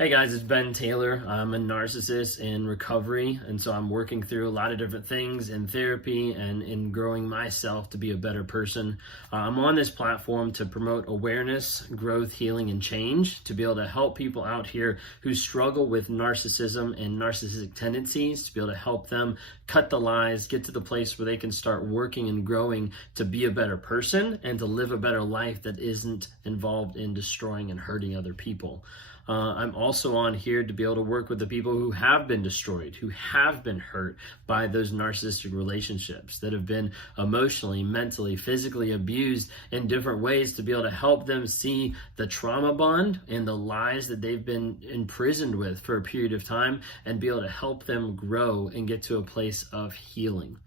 Hey guys, it's Ben Taylor. I'm a narcissist in recovery, and so I'm working through a lot of different things in therapy and in growing myself to be a better person. I'm on this platform to promote awareness, growth, healing, and change, to be able to help people out here who struggle with narcissism and narcissistic tendencies, to be able to help them cut the lies, get to the place where they can start working and growing to be a better person and to live a better life that isn't involved in destroying and hurting other people. I'm also on here to be able to work with the people who have been destroyed, who have been hurt by those narcissistic relationships, that have been emotionally, mentally, physically abused in different ways, to be able to help them see the trauma bond and the lies that they've been imprisoned with for a period of time, and be able to help them grow and get to a place of healing.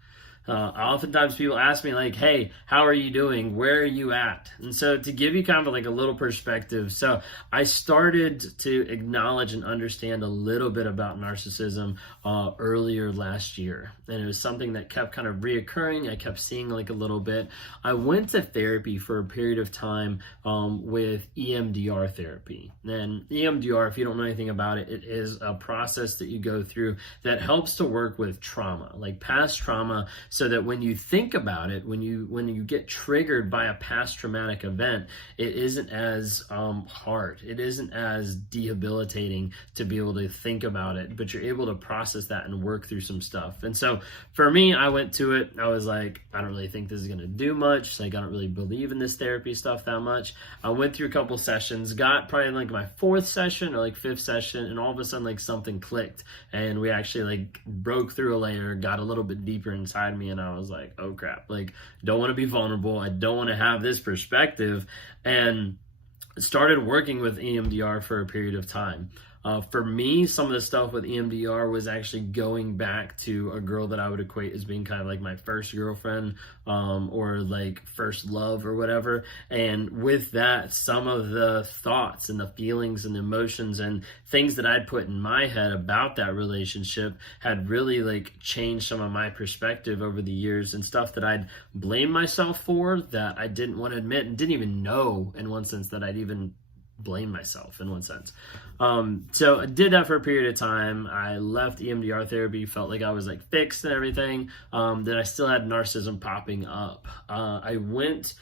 Oftentimes people ask me like, hey, how are you doing? Where are you at? And so to give you kind of like a little perspective, so I started to acknowledge and understand a little bit about narcissism earlier last year. And it was something that kept kind of reoccurring. I kept seeing like a little bit. I went to therapy for a period of time with EMDR therapy. And EMDR, if you don't know anything about it, it is a process that you go through that helps to work with trauma, like past trauma, so that when you think about it, when you get triggered by a past traumatic event, it isn't as hard. It isn't as debilitating to be able to think about it, but you're able to process that and work through some stuff. And so for me, I went to it. I was like, I don't really think this is going to do much. Like, I don't really believe in this therapy stuff that much. I went through a couple sessions, got probably like my fourth session or like fifth session, and all of a sudden like something clicked, and we actually like broke through a layer, got a little bit deeper inside me. And I was like, oh crap, like, don't want to be vulnerable. I don't want to have this perspective. And started working with EMDR for a period of time. For me, some of the stuff with EMDR was actually going back to a girl that I would equate as being kind of like my first girlfriend, or like first love or whatever. And with that, some of the thoughts and the feelings and the emotions and things that I'd put in my head about that relationship had really like changed some of my perspective over the years, and stuff that I'd blame myself for that I didn't want to admit and didn't even know in one sense that I'd even blame myself in one sense. So I did that for a period of time. I left EMDR therapy, felt like I was like fixed and everything. Then I still had narcissism popping up. I went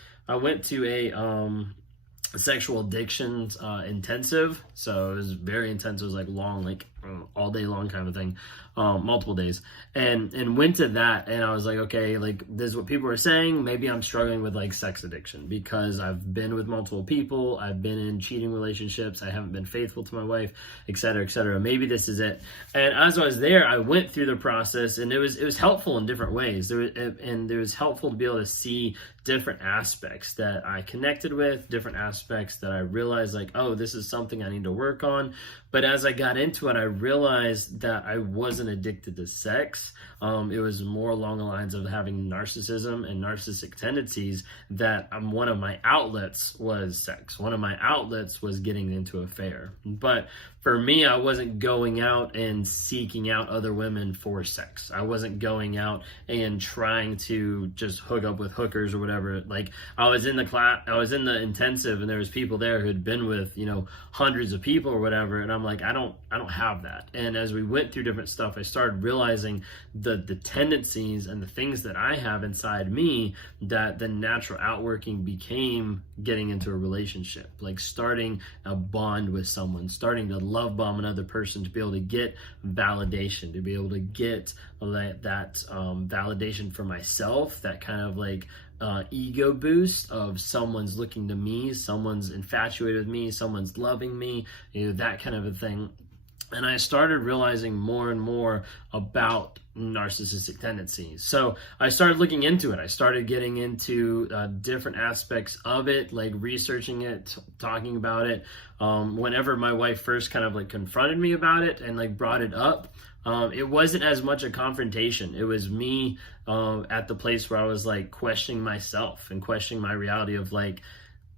to a sexual addictions intensive. So it was very intense. It was like long, like all day long kind of thing, multiple days, and went to that. And I was like, okay, like this is what people are saying. Maybe I'm struggling with like sex addiction, because I've been with multiple people. I've been in cheating relationships. I haven't been faithful to my wife, et cetera, et cetera. Maybe this is it. And as I was there, I went through the process, and it was helpful in different ways. It was helpful to be able to see different aspects that I connected with, different aspects that I realized like, oh, this is something I need to work on. But as I got into it, I realized that I wasn't addicted to sex. It was more along the lines of having narcissism and narcissistic tendencies, that one of my outlets was sex. One of my outlets was getting into an affair. But for me, I wasn't going out and seeking out other women for sex. I wasn't going out and trying to just hook up with hookers or whatever. Like, I was in the class, I was in the intensive, and there was people there who had been with, hundreds of people or whatever. And I'm like, I don't have that. And as we went through different stuff, I started realizing the tendencies and the things that I have inside me, that the natural outworking became getting into a relationship, like starting a bond with someone, starting to love bomb another person, to be able to get validation, to be able to get that validation for myself, that kind of like ego boost of someone's looking to me, someone's infatuated with me, someone's loving me, that kind of a thing. And I started realizing more and more about narcissistic tendencies. So I started looking into it. I started getting into different aspects of it, like researching it, talking about it. Whenever my wife first kind of like confronted me about it and like brought it up, it wasn't as much a confrontation. It was me at the place where I was like questioning myself and questioning my reality of like,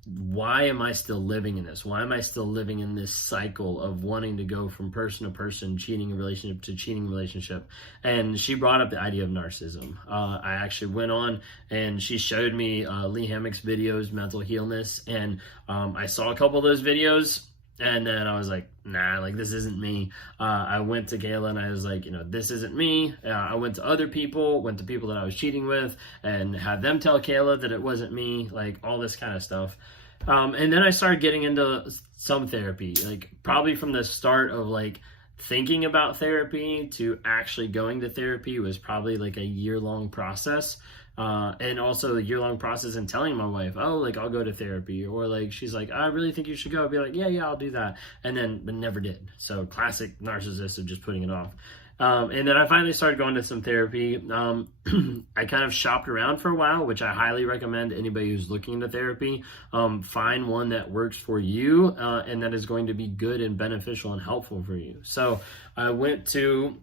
why am I still living in this? Why am I still living in this cycle of wanting to go from person to person, cheating relationship to cheating relationship? And she brought up the idea of narcissism. I actually went on and she showed me Lee Hammock's videos, Mental Healness, and I saw a couple of those videos. And then I was like, nah, like this isn't me. I went to Kayla and I was like, this isn't me. I went to other people, went to people that I was cheating with and had them tell Kayla that it wasn't me, like all this kind of stuff. And then I started getting into some therapy, like probably from the start of like thinking about therapy to actually going to therapy was probably like a year-long process. And also a year-long process and telling my wife, oh, like I'll go to therapy, or like she's like, I really think you should go. I'd be like, yeah, I'll do that, and then but never did. So classic narcissist of just putting it off. And then I finally started going to some therapy. I kind of shopped around for a while, which I highly recommend anybody who's looking into therapy. Find one that works for you and that is going to be good and beneficial and helpful for you. So I went to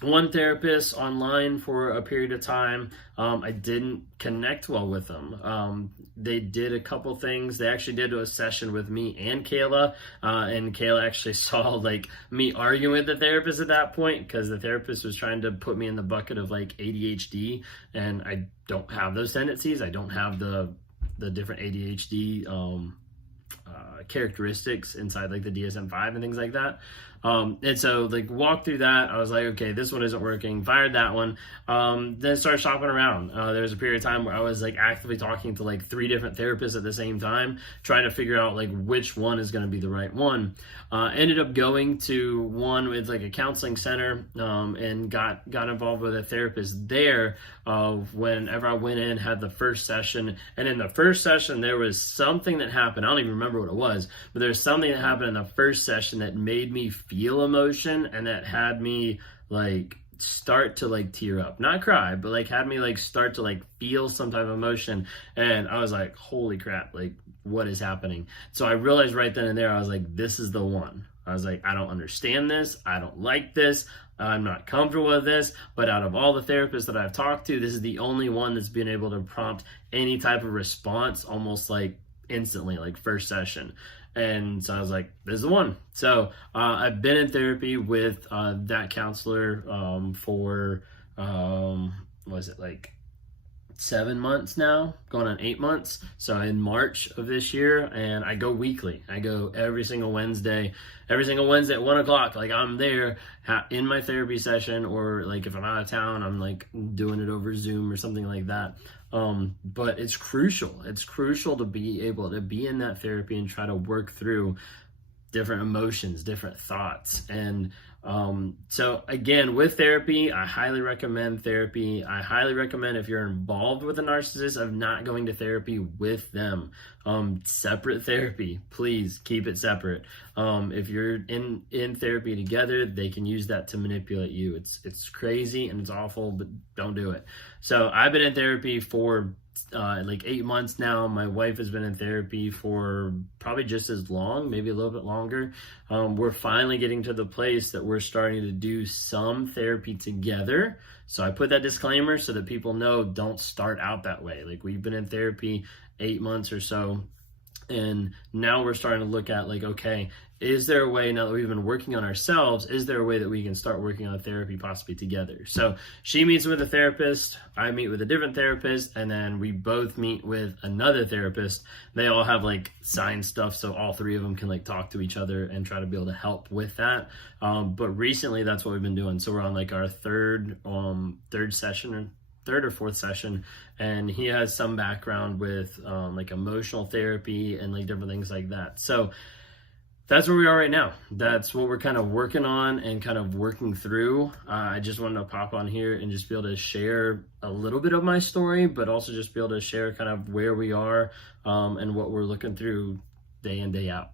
one therapist online for a period of time. I didn't connect well with them. They did a couple things. They actually did a session with me and Kayla, and Kayla actually saw like me arguing with the therapist at that point because the therapist was trying to put me in the bucket of like ADHD, and I don't have those tendencies. I don't have the different ADHD characteristics inside like the DSM-5 and things like that. And so like walked through that. I was like, okay, this one isn't working. Fired that one. Then started shopping around. There was a period of time where I was like actively talking to like 3 different therapists at the same time, trying to figure out like which one is going to be the right one. Ended up going to one with like a counseling center, and got involved with a therapist there. Whenever I went in, had the first session, and in the first session there was something that happened. I don't even remember what it was, but there's something that happened in the first session that made me feel emotion, and that had me like start to like tear up, not cry, but like had me like start to like feel some type of emotion. And I was like, holy crap, like what is happening? So I realized right then and there, I was like, this is the one. I was like, I don't understand this. I don't like this. I'm not comfortable with this. But out of all the therapists that I've talked to, this is the only one that's been able to prompt any type of response almost like instantly, like first session. And so I was like, this is the one. So I've been in therapy with that counselor for, was it like 7 months now, going on 8 months. So in March of this year, and I go weekly. I go every single Wednesday at 1:00. Like I'm there in my therapy session, or like if I'm out of town, I'm like doing it over Zoom or something like that. But it's crucial. It's crucial to be able to be in that therapy and try to work through different emotions, different thoughts. And so again, with therapy, I highly recommend therapy. I highly recommend, if you're involved with a narcissist, of not going to therapy with them. Separate therapy, please keep it separate. If you're in therapy together, they can use that to manipulate you. It's crazy and it's awful, but don't do it. So I've been in therapy for like 8 months now. My wife has been in therapy for probably just as long, maybe a little bit longer. We're finally getting to the place that we're starting to do some therapy together. So I put that disclaimer so that people know, don't start out that way. Like we've been in therapy 8 months or so, and now we're starting to look at like, okay, is there a way, now that we've been working on ourselves, is there a way that we can start working on therapy possibly together? So she meets with a therapist, I meet with a different therapist, and then we both meet with another therapist. They all have like signed stuff, so all 3 of them can like talk to each other and try to be able to help with that. But recently that's what we've been doing. So we're on like our third session, or third or fourth session, and he has some background with like emotional therapy and like different things like that. So that's where we are right now. That's what we're kind of working on and kind of working through. I just wanted to pop on here and just be able to share a little bit of my story, but also just be able to share kind of where we are and what we're looking through day in, day out.